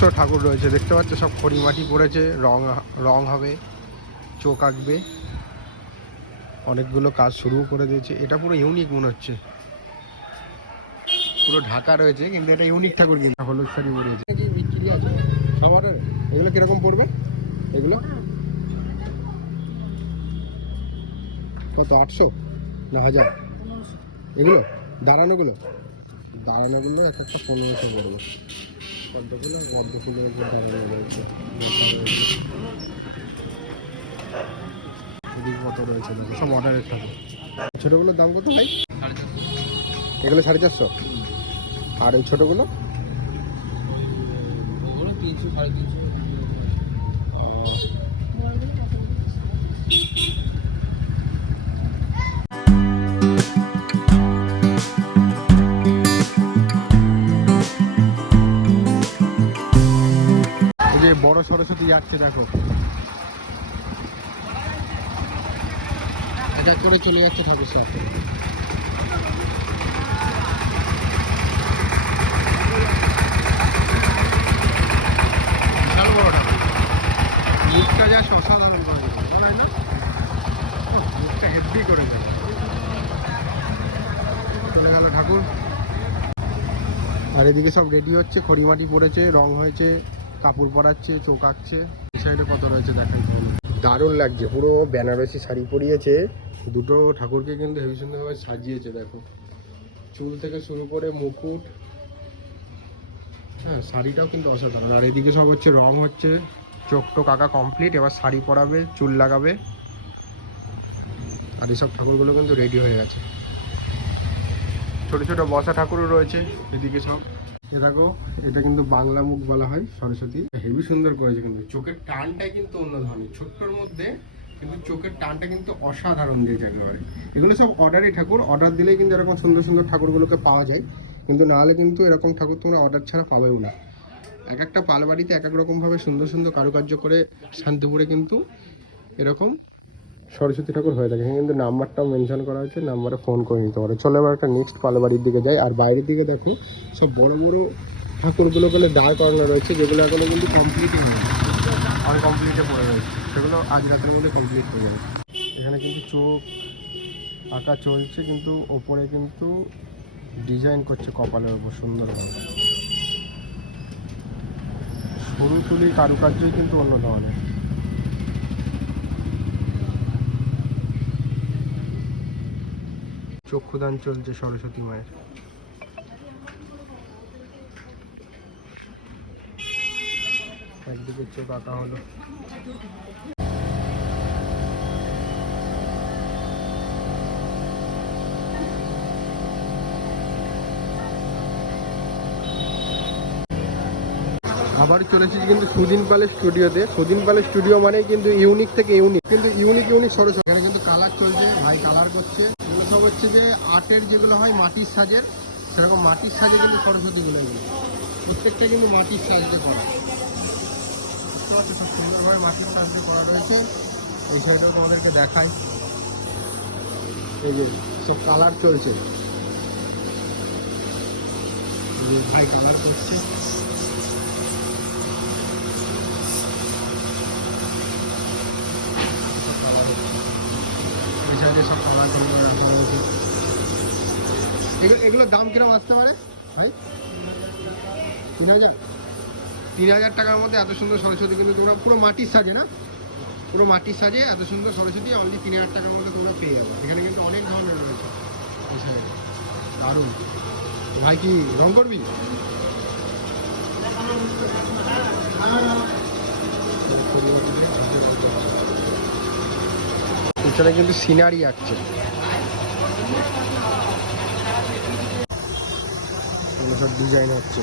নিজস্ব ঠাকুর রয়েছে, দেখতে পাচ্ছ সব খড়ি মাটি পড়েছে, রং হবে, চোখ আঁকবে, অনেকগুলো কাজ শুরু করে দিয়েছে। এটা পুরো ইউনিক মনে হচ্ছে, পুরো ঢাকা রয়েছে কিন্তু এটা ইউনিক ঠাকুর। কিন্তু হলুদ শাড়ি পরিয়েছে কি বিক্রি আছে সব অর্ডারে। এগুলো কিরকম পড়বে? এগুলো কত, 800 না 1000? এগুলো দাঁড়ানোগুলো এক একটা 1500 পড়বে। পদ্মফুলের দাঁড়ানো রয়েছে, এদিকে কত রয়েছে দেখো, সব অর্ডারের ঠাকুর। ছোটোগুলোর দাম কত ভাই? এগুলো 450। আর ওই ছোটোগুলো 300 350। বড় সরস্বতী যাচ্ছে দেখো, এটা করে চলে যাচ্ছে ঠাকুর সব। বিশাল বড় ঠাকুর, মুখটা যা অসাধারণ করা যায়, তাই না? মুখটা হেভি করে দেয়। চলে গেল ঠাকুর। আর এদিকে সব রেডি হচ্ছে, খড়িমাটি পড়েছে, রং হয়েছে, কাপড় পরাচ্ছে, চোখ আঁকছে। এই সাইডে কত রয়েছে দেখাই। দারুণ লাগছে, পুরো বেনারসি শাড়ি পরিয়েছে। দুটো ঠাকুরকে কিন্তু হেবি সুন্দরভাবে সাজিয়েছে দেখো, চুল থেকে শুরু করে মুকুট, হ্যাঁ শাড়িটাও কিন্তু অসাধারণ। আর এদিকে সব হচ্ছে রং হচ্ছে, চোখ টোক আঁকা কমপ্লিট, এবার শাড়ি পরাবে, চুল লাগাবে। আর এইসব ঠাকুরগুলো কিন্তু রেডি হয়ে গেছে। ছোট ছোট বসা ঠাকুরও রয়েছে এদিকে সব। এ দেখো, এটা কিন্তু বাংলা মুখ বলা হয় সরস্বতী, হেভি সুন্দর করেছে। কিন্তু চোখের টানটাই কিন্তু অন্য ধরনের, ছোট্টর মধ্যে কিন্তু চোখের টানটা কিন্তু অসাধারণ দিয়েছে একেবারে। এগুলো সব অর্ডারই ঠাকুর, অর্ডার দিলেই কিন্তু এরকম সুন্দর সুন্দর ঠাকুরগুলোকে পাওয়া যায়, কিন্তু নাহলে কিন্তু এরকম ঠাকুর তোমরা অর্ডার ছাড়া পাবেও না। এক একটা পালবাড়িতে এক এক রকমভাবে সুন্দর সুন্দর কারুকার্য করে শান্তিপুরে কিন্তু এরকম সরস্বতী ঠাকুর হয়ে থাকে। কিন্তু নাম্বারটাও মেনশন করা হয়েছে, নাম্বারে ফোন করে নিতে পারো। চলো এবার একটা নেক্সট পালবাড়ির দিকে যাই। আর বাইরের দিকে দেখো সব বড় বড় ঠাকুরগুলো বলে দাঁড় করানো রয়েছে, যেগুলো এখনো কিন্তু কমপ্লিটই হয়নি, আনকমপ্লিটে পড়ে রয়েছে। সেগুলো আজ রাতের মধ্যে কমপ্লিট হয়ে যাবে। এখানে কিন্তু চোখ আঁকা চলছে, কিন্তু ওপরে কিন্তু ডিজাইন করছে কপালের উপর সুন্দরভাবে। সরু তুলির কারুকার্যই কিন্তু অন্য ধরনের। চক্ষুদান চলছে সরস্বতী মায়ের। একদিকে চোখ আঁকা হলো। আবার চলেছি কিন্তু সুদিন পালের স্টুডিওতে। সুদিন পালের স্টুডিও মানে কিন্তু ইউনিক থেকে ইউনিক, কিন্তু ইউনিক সরস্বতী। এখানে কিন্তু কালার চলছে, ভাই কালার করছে। এগুলো সব হচ্ছে যে আর্টের যেগুলো হয় মাটির সাজের, সেরকম মাটির সাজে কিন্তু সরস্বতীগুলো প্রত্যেকটা কিন্তু মাটির সাজতে করা। সব সুন্দরভাবে মাটির সাজতে করা রয়েছে। এই সাইডেও তোমাদেরকে দেখাই, এই যে সব কালার চলছে, ভাই কালার করছে। সব কালার করে রাখা হয়েছে। এগুলোর দাম কিরকম আসতে পারে ভাই? 3000 টাকার মধ্যে এত সুন্দর সরস্বতী কিন্তু তোমরা পুরো মাটির সাজে, না পুরো মাটির সাজে এত সুন্দর সরস্বতী অনলি 3000 টাকার মধ্যে তোমরা পেয়ে যাবে। এখানে কিন্তু অনেক ধরনের রয়েছে। দারুণ। ভাই কি রং করবি? পিছনে কিন্তু সিনারি আঁকছে, সব ডিজাইন হচ্ছে।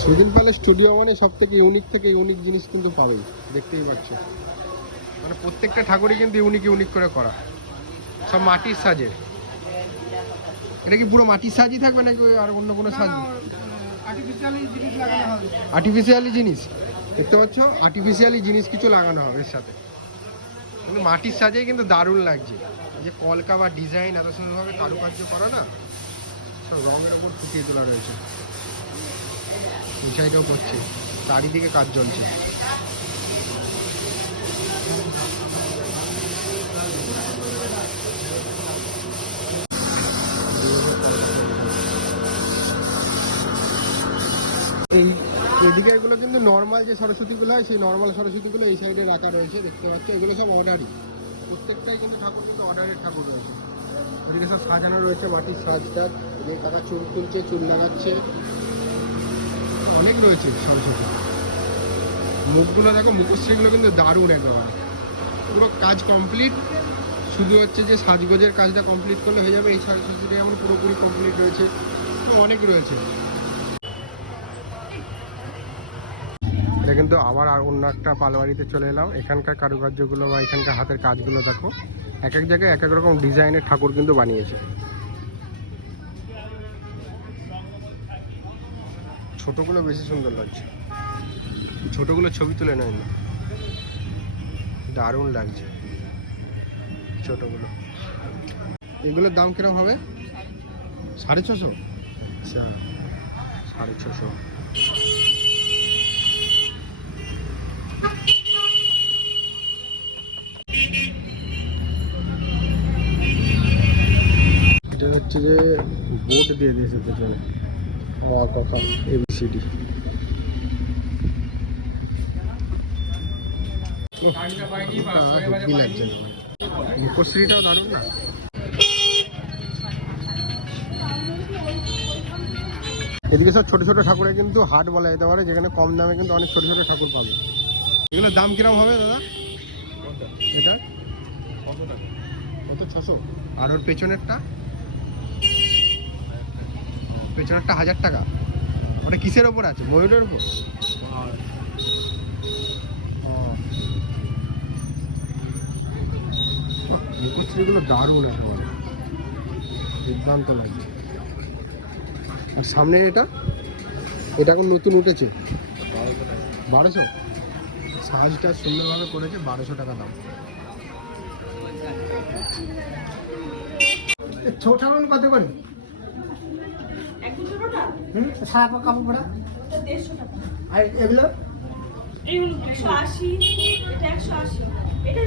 সুদিন পালের স্টুডিও মানে সব থেকে ইউনিক জিনিস কিন্তু পাবেই, দেখতেই পাচ্ছ। মানে প্রত্যেকটা ঠাকুরই কিন্তু ইউনিক করে করা, সব মাটির সাজের। এটা কি পুরো মাটির সাজই থাকবে নাকি আর অন্য কোনো সাজ? আর্টিফিশিয়ালি জিনিস দেখতে পাচ্ছ, আর্টিফিশিয়ালি জিনিস কিছু লাগানো হবে এর সাথে। কিন্তু মাটির সাজেই কিন্তু দারুণ লাগছে। এই যে কলকা বা ডিজাইন এত সুন্দরভাবে কারুকার্য করা না, সব রঙের ওপর ফুটিয়ে তোলা রয়েছে। এই সাইডেও করছে, চারিদিকে কাজ চলছে। এই এদিকে এগুলো কিন্তু নর্মাল যে সরস্বতীগুলো হয়, সেই নর্মাল সরস্বতীগুলো এই সাইডে রাখা রয়েছে, দেখতে পাচ্ছি। এগুলো সব অর্ডারই, প্রত্যেকটাই কিন্তু ঠাকুর কিন্তু অর্ডারের ঠাকুর রয়েছে। ওদিকে সব সাজানো রয়েছে, মাটির সাজটাজ। এদিকে কাকা চুল তুলছে, চুল লাগাচ্ছে, অনেক রয়েছে সরস্বতী। মুখগুলো দেখো, মুখশ্রীগুলো কিন্তু দারুণ একেবারে, পুরো কাজ কমপ্লিট। শুধু হচ্ছে যে সাজগোজের কাজটা কমপ্লিট করলে হয়ে যাবে। এই সরস্বতীটা যেমন পুরোপুরি কমপ্লিট রয়েছে, অনেক রয়েছে। এটা কিন্তু আবার আর অন্য একটা পালবাড়িতে চলে এলাম। এখানকার কারুকার্যগুলো বা এখানকার হাতের কাজগুলো দেখো, এক এক জায়গায় এক এক রকম ডিজাইনের ঠাকুর কিন্তু বানিয়েছে। ছোটগুলো বেশি সুন্দর লাগছে, ছোটগুলো ছবি তুলে নেয় না, দারুণ লাগছে ছোটগুলো। এগুলোর দাম কিরকম হবে? 650? আচ্ছা, 650। এটা হচ্ছে যে বোর্ড দিয়ে দিয়েছে পেছনে, অ ক খ এবিসিডি। মুখশ্রীটাও দারুণ না? এদিকে সব ছোট ছোট ঠাকুরের কিন্তু হাট বলা যেতে পারে, যেখানে কম দামে কিন্তু অনেক ছোট ছোট ঠাকুর পাবে। এগুলোর দাম কিরকম হবে দাদা? এটা কত? 600? আর ওর পেছনেরটা? পেছনেরটা 1000 টাকা। ওটা কিসের ওপর আছে? ময়ূরের ওপর? মুখশ্রীগুলো দারুণ একেবারে, দুর্দান্ত লাগছে। আর সামনে এটা এখন নতুন উঠেছে, 1200। সাজটা সুন্দরভাবে করেছে, 1200 টাকা দাম। ছোট ঠাকুর কত করে? সারা কাপড় পরা 150 টাকা। আর এগুলো? এইগুলো 180, এটা 180, এটা